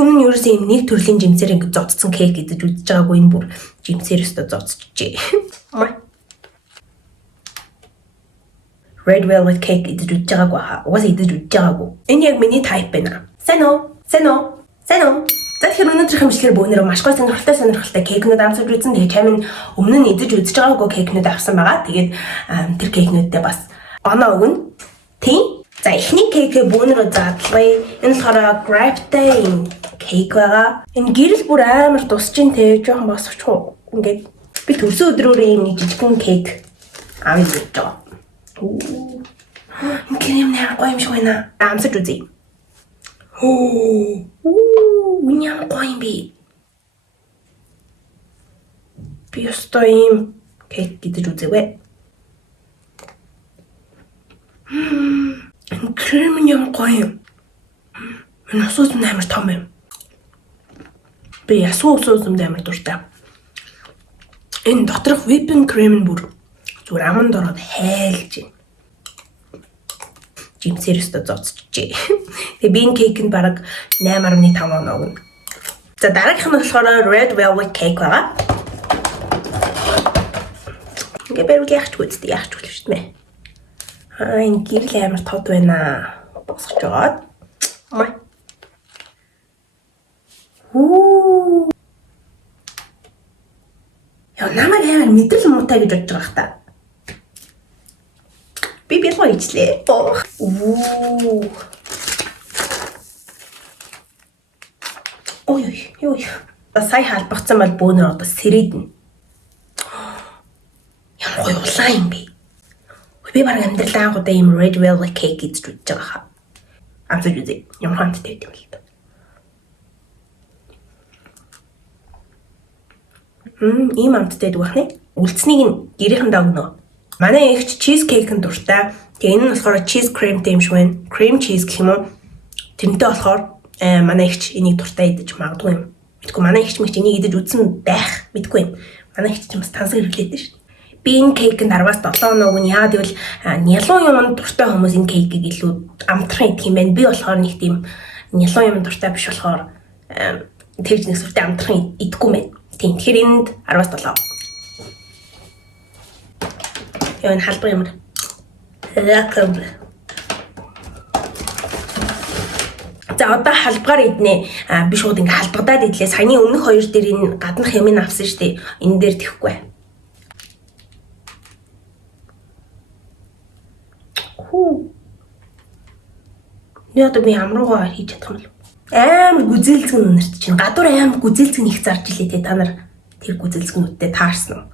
өмнө нь ерөөсөө юм нэг төрлийн жимсээр ингэ зодцсон кейк идэж үзэж байгаагүй энэ бүр жимсээр өстө зодцчихжээ. Red velvet cake идэж үзэж байгаагүй хаа. Угаасаа идэж үзэж байгаагүй. Энэ яг миний type байна. Сайн уу? За тэгэхээр өнөөдрийнх юм шилгээр бөөнөрөө маш гоё сонирхолтой кейкнүүд авсаж үзсэн. Тэгээ чамин өмнө нь идэж үзэж байгаагүй кейкнүүд авсан байгаа. Тэгээд тэр кейкнүүдтэй бас оноо өгнө. Тийм. За эхний кейкээ бөөнөрөө задлая. Энэ болохоор Grafton кейк байгаа. Энэ гэрэл бүр амар тусч ин те жоохон босчихоо. Ингээд би төрсөн өдрөөрөө юм нэг жижигхэн кейк авъя гэж байгаа. Крем нэр гоё юм шиг байна. Амсаж үзье. Унян гоё юм би. Би өстой юм кейк идэж үзээвэ. Крем нь гоё юм. Энэ усуус амар том юм. Би усуус амар дуртай. Энэ доторх whipping cream нь бүр зүгээр аманд ороод хайлж байна. Жимсээр өстө зодчихжээ. Тэгээ би энэ кейкэнд бараг 8.5 оноо өгнө. За дараагийнх нь болохоор red velvet cake байгаа. Ингээ баруун яахч үзтээ яахч үл шүү дээ. Энэ гэрэл амар тод байна. Босгож жоод. Яа намайг амар мэдрэл муутай гэж бодож байгаа хта. Би бэлгөө ижлээ. Ой. Сая халбагцсан бол бөөнөр одоо сэрээднэ. Ямар гоё улаан юм бэ? Би бараг амьдралаа анхудаа ийм red velvet cake идэж үзэж байгаа хаа. Амсаж үзье. Ямар хантай байт юм л та. Ийм амттай дүүх нэ. Үлдснийг нь гэрийнхэн дагнаа. Манай эгч cheesecake-ын дуртай. Тэгээ энэ нь болохоор cheese creamтэй юм шиг байна. Cream cheese гэх юм уу? Тэрнтэй болохоор манай эгч энийг дуртай идэж магадгүй юм. Мэдгүй манай эгч мэгч энийг идэж үзсэн байх мэдгүй юм. Манай эгч ч бас тансаг хэрэглээдэж шин. Би энэ кейкэнд 10-аас 7 оноо өгнө. Яагаад гэвэл нялуу юмд дуртай хүмүүс энэ кейкийг илүү амтран идэх юм байна. Би болохоор нэг тийм нялуу юмд дуртай биш болохоор тэрж нэг сүртэй амтран идэхгүй юм байна. Тийм. Тэгэхээр энд 10-аас 7. Яа энэ халбар юм. За одоо халбгаар иднэ. Би шууд ингээ халбагдаад идлээ. Саяны өмнөх хоёр дээр энэ гаднах юмыг авсан шүү дээ. Энэ дээр тэхгүй. Яа би амруугаа хийж чадах юм бол. Амар гүзээлцгэн үнэрт чинь. Гадуур амар гүзээлцгэн их зарж илээ те та нар тэр гүзээлцгэнүүдтэй таарсан уу?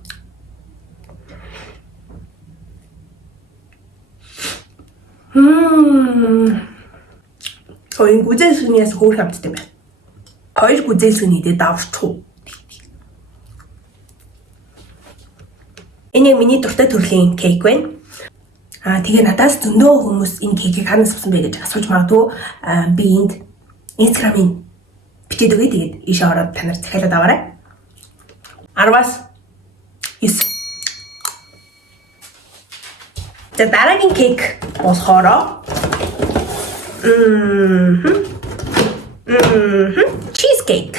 Ой гүзээлцгэнээс хөөх хамттай байна. Хоёр гүзээлцгэн идэ давчихв. Энэ миний дуртай төрлийн кейк байна. Тэгээ надаас зөндөө хүмүүс энэ кейкийг хаанаас авсан бэ гэж асууж магадгүй. Би энд Instagram-ийн бичээд өгье. Тэгээд ийшээ ороод та нар захиалаад аваарай. 10-аас 9. За дараагийн кейк болохоор cheesecake.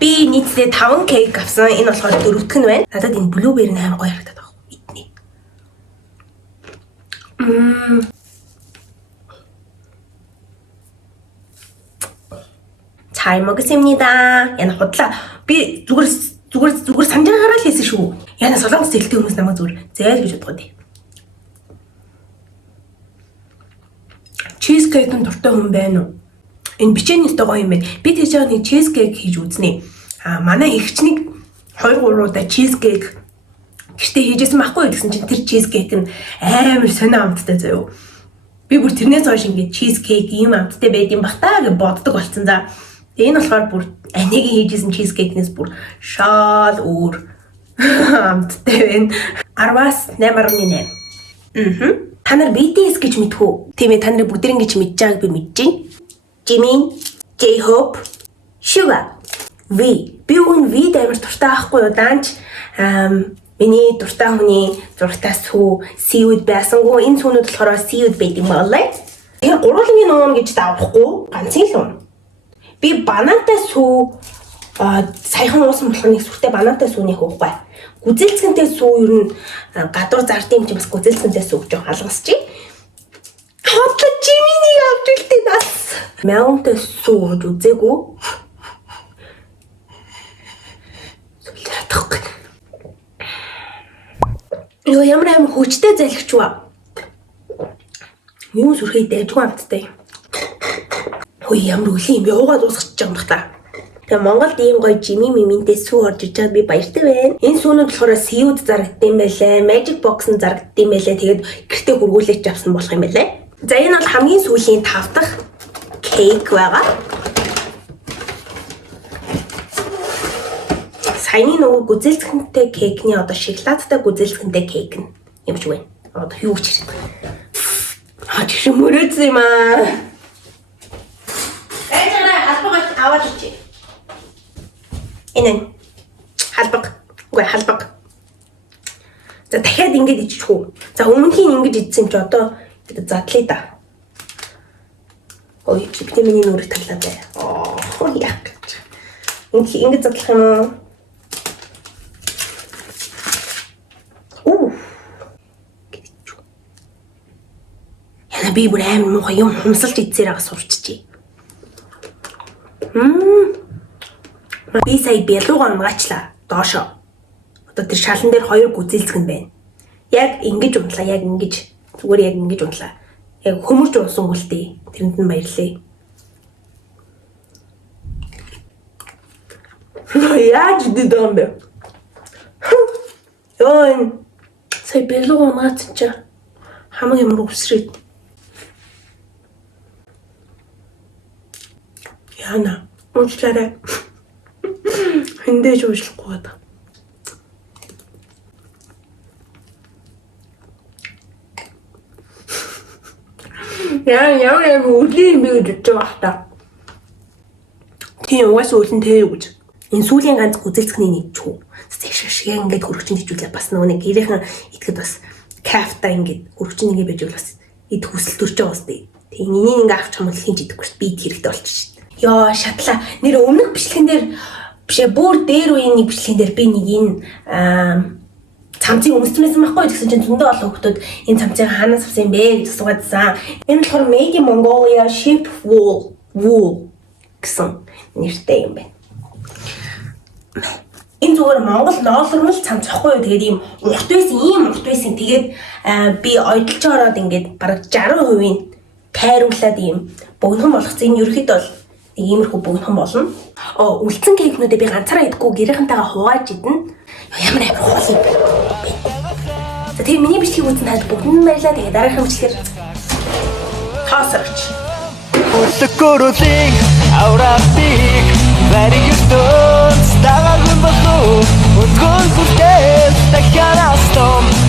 Би нийтдээ 5 кейк авсан. Энэ болохоор дөрөвдөх нь байна. Надад энэ blueberry амар гоё харагдаад байна. Иднэ. 잘 먹겠습니다. яна худлаа. Би зүгээр санаж байгаараа л хийсэн шүү. Яна солонгос хэлтэй хүмүүс намайг зүгээр зээл гэж бодгоо дээ. Cheesecake нь дуртай хүн байна уу? Энэ бичээний гоё юм байна. Би тэгж байгаа нэг cheesecake хийж үзнэ. Манай эгчнийг 2-3 удаа cheesecake гэртээ хийжсэн байхгүй гэсэн чинь тэр cheesecake нь амар сонио амттай заяа. Би бүр тэрнээс хойш ингээд cheesecake ийм амттай байд юм бах таа гэж боддог болсон за. Энэ болохоор бүр анигийн хийжсэн cheesecake-нээс бүр шал өөр амттай байна. 10-аас 8.8. Та нар BTS гэж мэдхүү? Тийм ээ, та нар бүгд ингэж мэдж байгааг би мэдэж байна. Jimin, J-Hope, Suga, V. Би өгн V амар дуртай байхгүй юу? Даанч миний дуртай хүний зурагтаа сүү, Seaweed байсангүй. Энэ сүүнүүд болохоор Seaweed байт юм болоо. Тэгээ гурвангийн уун гэж давахгүй ганцын л уун. Би банантай сүү саяхан уусан болохоор нэг сүртэй банантай сүүний хөөхгүй. Гүзэлцгэнтэй сүү ер нь гадуур зардын юм чи бас гүзэлцгэнтэй сүү гэж халгасчих. Хотлоо Жиминийг авч үлдээ нас. Мяунтай сүү гэж үзээгүй. Сүлдэрэх. Йоо ямар аим хүчтэй залхич ба. Юу сүрхий дайжгүй амттай. Хөөе ямар үлийн юм яваад дуусчихж байгаа юм бах та. Тэгээ Монголд ийм гоё Жими миминтэй сүү орж ичээд би баяртай байна. Энэ сүүнүүд болохоор CU-д зарагдсан байлээ, Magic Box-д зарагдсан байлээ. Тэгээд гэртээ хургуулж авсан болох юм байлээ. За энэ бол хамгийн сүүлийн 5 дахь кейк байгаа. Саяны нөгөө гүзэлцгэнтэй кейкний одоо шоколадтай гүзэлцгэнтэй кейк нь юм шиг байна. Одоо юу ч хэрэг. Чи мөрөөдсөн юм аа. Албаг аваад ичээ. Энэ халбаг. Үгүй халбаг. За дахиад ингэж иччих үү. За өмнөхийн ингэж идсэн чи одоо задлаа да. Ой, витамины нүрэ талаа бай. Оо яах гэж. Ингэж задлах юм уу? Яна би бүр амар муухай юм хумсалж идсээр байгаа сурчжээ. Би сая бялууга унгаачлаа. Доошо. Одоо тэр шалан дээр 2 гүзэлцгэн байна. Яг ингэж унтлаа, яг ингэж. Зүгээр яг ингэж унтлаа. Яг хөмөрч унсан гүлтэй. Тэрэнд нь баярлаа. Яаж идэх юм бэ? Йоо. Сая бялууга унгаацсан чи хамаг юм өвсрээд. Яна, уучлаарай. Хэндэж уушлахгүй байна. Яа үлийн би гэж байгаа та. Тийм угаас үлэн тэр гэж. Энэ сүүлийн ганц гүзэлцгний нэгчүү. Тэгш яг ингээд хөрөгчөнд хичүүлээ бас нөгөө нэг гэрийнхэн итгэд бас кафта ингээд хөрөгчөнд ингээд байж бол бас идэх хүсэл төрж байгаа бас тий. Тэгээ энийг ингээд авч хамгаалах хинж идэхгүй би хэрэгтэй болчих шít. Йоо шатлаа. Нэр өмнөх бичлэгэн дээр бишээ бүр дээр үеийн нэг бичлэгэн дээр би нэг энэ цамцыг өмсдөөсөн байхгүй гэсэн чинь зөндөө олон хүмүүс энэ цамцыг хаанаас авсан бэ гэж асуугаадсан. Энэ болохоор Made in Mongolia Sheep Wool гэсэн нэртэй юм байна. Энэ зүгээр Монгол ноолрол цамц ахгүй юу. Тэгээд ийм урт байсан. Тэгээд би ойдолж ороод ингээд бараг 60% тайруулаад ийм богинохон болгоцсон. Энэ ерөөхдөө бол иймэрхүү богинохон болно. Үлдсэн кейкнүүдээ би ганцаараа идэггүй гэрийнхэнтэйгээ хувааж идэнэ. Ямар амар хоол юм бэ? За тэгээ миний бичлэгийг үзэн танд бүгдэнд баярлалаа. Тэгээ дараагийн бичлэгээр тоосорч. Улгөрөлийн аураатыг варигдсон стагаан болов.